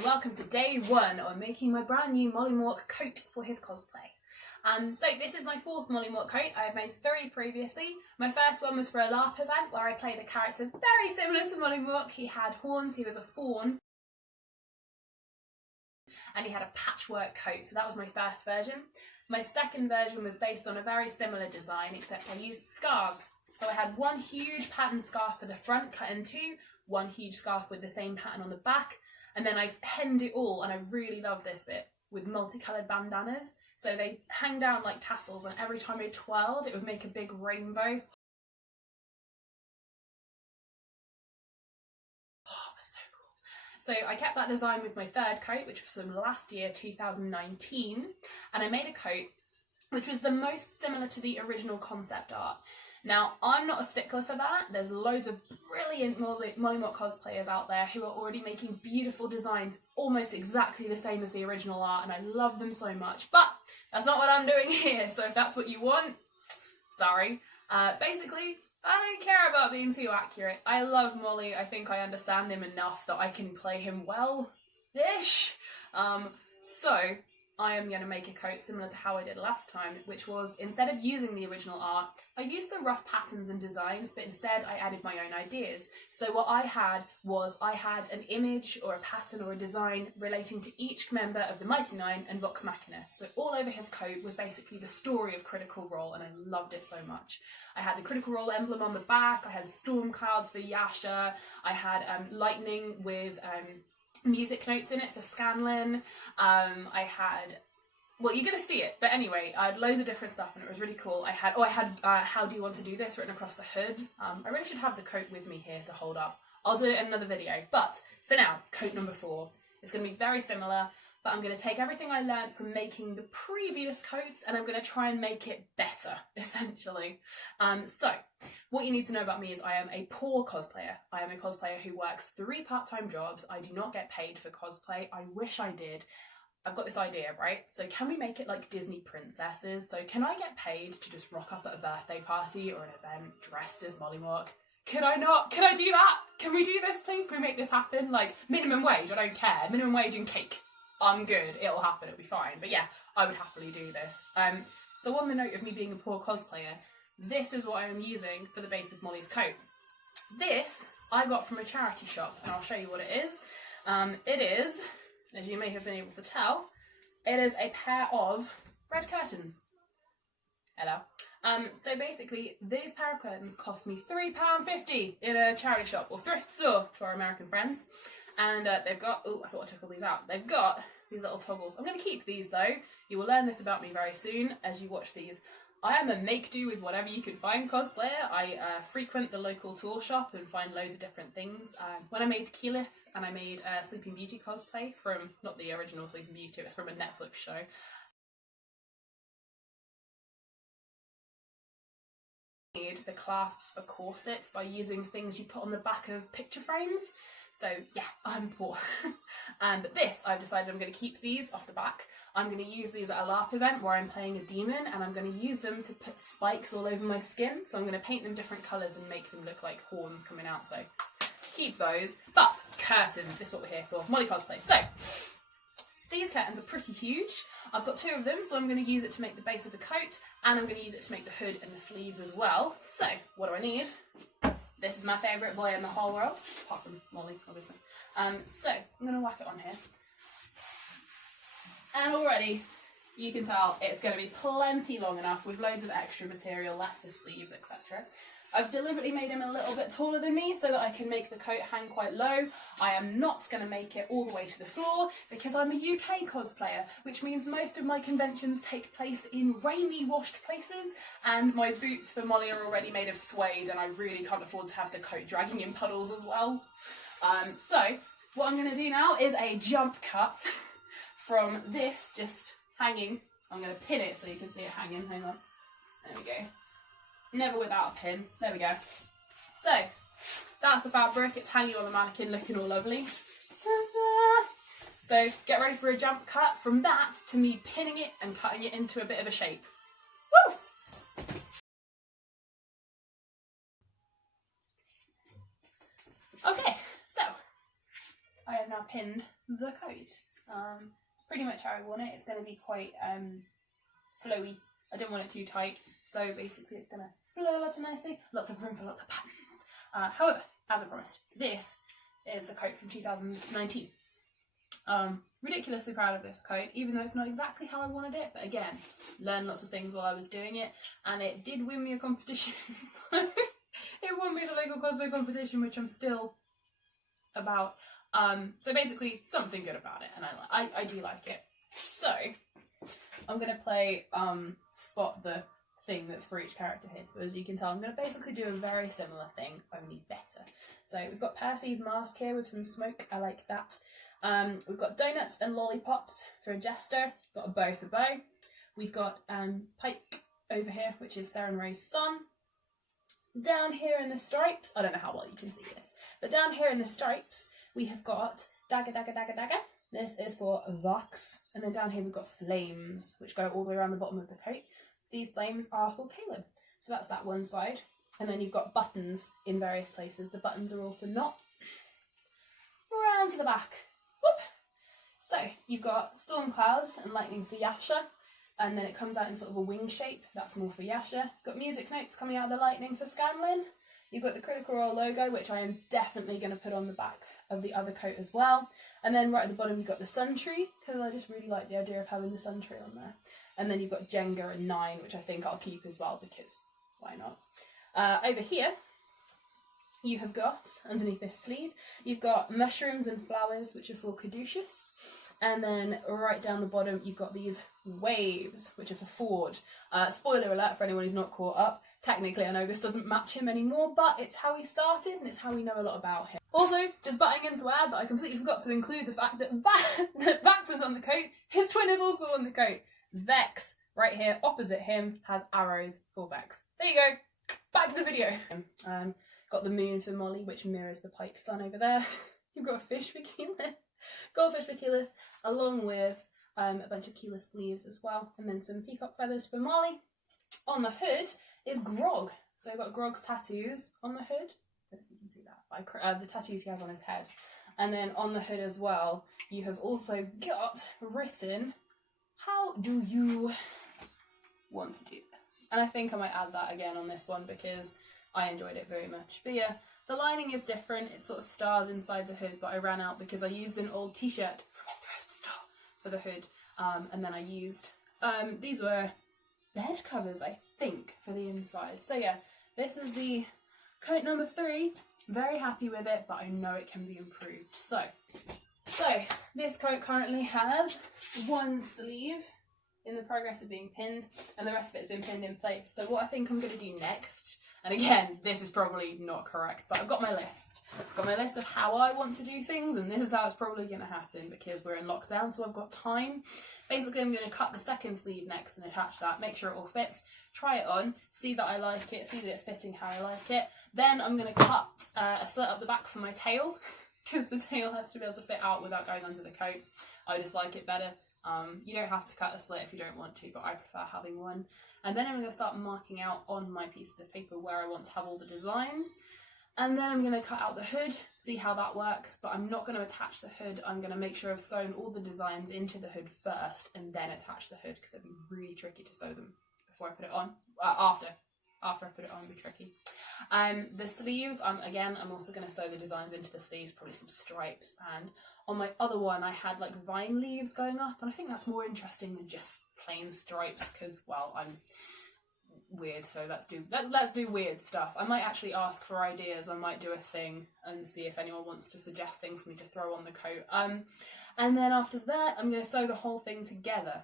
and welcome to day one on making my brand new Mollymauk coat for his cosplay. So this is my fourth Mollymauk coat. I've made 3 previously. My first one was for a LARP event where I played a character very similar to Mollymauk. He had horns, he was a fawn, and he had a patchwork coat, so that was my first version. My second version was based on a very similar design, except I used scarves. So I had one huge pattern scarf for the front cut in 2, one huge scarf with the same pattern on the back, and then I've hemmed it all, and I really love this bit, with multicoloured bandanas. So they hang down like tassels, and every time I twirled it would make a big rainbow. Oh, it was so cool. So I kept that design with my third coat, which was from last year, 2019, and I made a coat which was the most similar to the original concept art. Now, I'm not a stickler for that. There's loads of brilliant Mollymauk cosplayers out there who are already making beautiful designs almost exactly the same as the original art, and I love them so much. But that's not what I'm doing here, so if that's what you want, sorry. Basically, I don't care about being too accurate. I love Molly. I think I understand him enough that I can play him well-ish. So I am going to make a coat similar to how I did last time, which was, instead of using the original art, I used the rough patterns and designs, but instead I added my own ideas. So what I had was, I had an image or a pattern or a design relating to each member of the Mighty Nine and Vox Machina. So all over his coat was basically the story of Critical Role, and I loved it so much. I had the Critical Role emblem on the back, I had storm clouds for Yasha, I had lightning with music notes in it for Scanlan. I had, well, you're gonna see it, but anyway, I had loads of different stuff and it was really cool. I had how do you want to do this written across the hood. I really should have the coat with me here to hold up. I'll do it in another video, but for now, coat number 4. It's gonna be very similar, but I'm gonna take everything I learned from making the previous coats and I'm gonna try and make it better, essentially. So what you need to know about me is I am a poor cosplayer. I am a cosplayer who works 3 part-time jobs. I do not get paid for cosplay. I wish I did. I've got this idea, right? So can we make it like Disney princesses? So can I get paid to just rock up at a birthday party or an event dressed as Mollymauk? Could I not? Can I do that? Can we do this, please? Can we make this happen? Like, minimum wage, I don't care. Minimum wage and cake. I'm good. It'll happen. It'll be fine. But yeah, I would happily do this. So on the note of me being a poor cosplayer, this is what I am using for the base of Molly's coat. This I got from a charity shop, and I'll show you what it is. It is, as you may have been able to tell, it is a pair of red curtains. Hello. So basically, these pair of curtains cost me £3.50 in a charity shop, or thrift store to our American friends. And they've got, oh, I thought I took all these out. They've got these little toggles. I'm going to keep these though. You will learn this about me very soon as you watch these. I am a make-do with whatever you can find cosplayer. I frequent the local tool shop and find loads of different things. When I made Keyleth and I made Sleeping Beauty cosplay from, not the original Sleeping Beauty, it was from a Netflix show. The clasps for corsets by using things you put on the back of picture frames. So yeah, I'm poor. But this, I've decided I'm going to keep these off the back. I'm going to use these at a LARP event where I'm playing a demon, and I'm going to use them to put spikes all over my skin. So I'm going to paint them different colours and make them look like horns coming out. So keep those. But curtains, this is what we're here for. Molly cosplay. So these curtains are pretty huge. I've got 2 of them, so I'm going to use it to make the base of the coat, and I'm going to use it to make the hood and the sleeves as well. So, what do I need? This is my favourite boy in the whole world, apart from Molly, obviously. So, I'm going to whack it on here. And already, you can tell it's going to be plenty long enough, with loads of extra material left for sleeves, etc. I've deliberately made him a little bit taller than me so that I can make the coat hang quite low. I am not going to make it all the way to the floor because I'm a UK cosplayer, which means most of my conventions take place in rainy washed places, and my boots for Molly are already made of suede and I really can't afford to have the coat dragging in puddles as well. So what I'm going to do now is a jump cut from this just hanging. I'm going to pin it so you can see it hanging. Hang on. There we go. Never without a pin. There we go. So, that's the fabric. It's hanging on the mannequin looking all lovely. Ta-da! So, get ready for a jump cut from that to me pinning it and cutting it into a bit of a shape. Woo! Okay, so I have now pinned the coat. It's pretty much how I want it. It's going to be quite flowy. I don't want it too tight, so basically it's going to flow lots nicely. Lots of room for lots of patterns. However, as I promised, this is the coat from 2019. Ridiculously proud of this coat, even though it's not exactly how I wanted it, but again, learned lots of things while I was doing it, and it did win me a competition, so it won me the local cosplay competition, which I'm still about. So basically, something good about it, and I do like it. So, I'm going to play spot the thing that's for each character here. So as you can tell, I'm going to basically do a very similar thing, only better. So we've got Percy's mask here with some smoke, I like that. We've got donuts and lollipops for a jester, got a bow for bow. We've got Pike over here, which is Sarah and Ray's son. Down here in the stripes, I don't know how well you can see this, but down here in the stripes, we have got dagger, dagger, dagger, dagger. This is for Vox. And then down here we've got flames, which go all the way around the bottom of the coat. These flames are for Caleb. So that's that one side. And then you've got buttons in various places. The buttons are all for Knot. Round to the back. Whoop! So you've got storm clouds and lightning for Yasha. And then it comes out in sort of a wing shape. That's more for Yasha. Got music notes coming out of the lightning for Scanlan. You've got the Critical Role logo, which I am definitely going to put on the back of the other coat as well. And then right at the bottom you've got the sun tree, because I just really like the idea of having the sun tree on there. And then you've got Jenga and 9, which I think I'll keep as well, because why not? Over here, you have got, underneath this sleeve, you've got mushrooms and flowers, which are for Caduceus. And then right down the bottom, you've got these waves, which are for Ford. Spoiler alert for anyone who's not caught up. Technically, I know this doesn't match him anymore, but it's how he started and it's how we know a lot about him. Also, just butting in to add that I completely forgot to include the fact that Vax is on the coat. His twin is also on the coat. Vex, right here, opposite him, has arrows for Vex. There you go. Back to the video. Got the moon for Molly, which mirrors the Pike sun over there. You've got a fish for Keyleth. Goldfish for Keyleth, along with a bunch of Keyleth sleeves as well, and then some peacock feathers for Molly. On the hood is Grog. So I've got Grog's tattoos on the hood. I don't know if you can see that, but the tattoos he has on his head. And then on the hood as well, you have also got written, how do you want to do this? And I think I might add that again on this one because I enjoyed it very much. But yeah, the lining is different. It's sort of stars inside the hood, but I ran out because I used an old t-shirt from a thrift store for the hood. And then I used, these were bed covers, I think, for the inside. So yeah, this is the coat number 3. Very happy with it, but I know it can be improved. So this coat currently has one sleeve in the progress of being pinned, and the rest of it's been pinned in place. So what I think I'm going to do next, and again, this is probably not correct, but I've got my list. I've got my list of how I want to do things, and this is how it's probably going to happen because we're in lockdown, so I've got time. Basically, I'm going to cut the second sleeve next and attach that, make sure it all fits, try it on, see that I like it, see that it's fitting how I like it. Then I'm going to cut a slit up the back for my tail, because the tail has to be able to fit out without going under the coat. I just like it better. You don't have to cut a slit if you don't want to, but I prefer having one. And then I'm going to start marking out on my pieces of paper where I want to have all the designs. And then I'm going to cut out the hood, see how that works, but I'm not going to attach the hood. I'm going to make sure I've sewn all the designs into the hood first and then attach the hood because it'd be really tricky to sew them before I put it on. After I put it on, it'd be tricky. The sleeves, again, I'm also going to sew the designs into the sleeves, probably some stripes. And on my other one, I had like vine leaves going up, and I think that's more interesting than just plain stripes because, well, I'm weird, so let's do weird stuff. I might actually ask for ideas. I might do a thing and see if anyone wants to suggest things for me to throw on the coat. And then after that, I'm going to sew the whole thing together.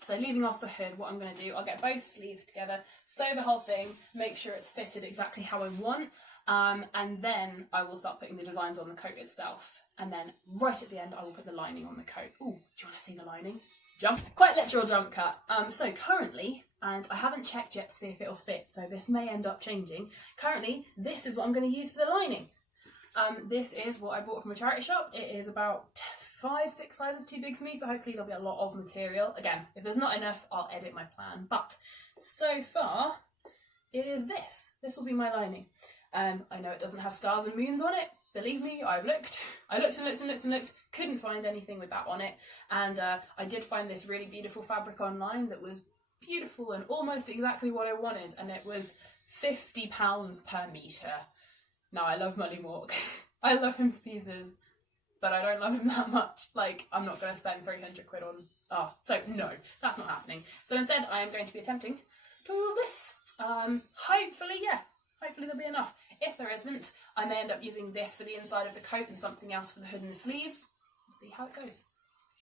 So leaving off the hood, what I'm going to do, I'll get both sleeves together, sew the whole thing, make sure it's fitted exactly how I want, and then I will start putting the designs on the coat itself. And then right at the end, I will put the lining on the coat. Ooh, do you want to see the lining? Jump. Quite literal jump cut. So currently, and I haven't checked yet to see if it'll fit, so this may end up changing. Currently, this is what I'm going to use for the lining. This is what I bought from a charity shop. It is about 5-6 sizes too big for me, so hopefully there'll be a lot of material. Again, if there's not enough, I'll edit my plan. But so far, it is this. This will be my lining. I know it doesn't have stars and moons on it, believe me, I looked and looked, couldn't find anything with that on it, and I did find this really beautiful fabric online that was beautiful and almost exactly what I wanted, and it was £50 per metre. Now, I love Mollymauk. I love him to pieces, but I don't love him that much. Like, I'm not going to spend 300 quid on... Oh, so no, that's not happening. So instead, I am going to be attempting to use this. Hopefully there'll be enough. If there isn't, I may end up using this for the inside of the coat and something else for the hood and the sleeves. We'll see how it goes.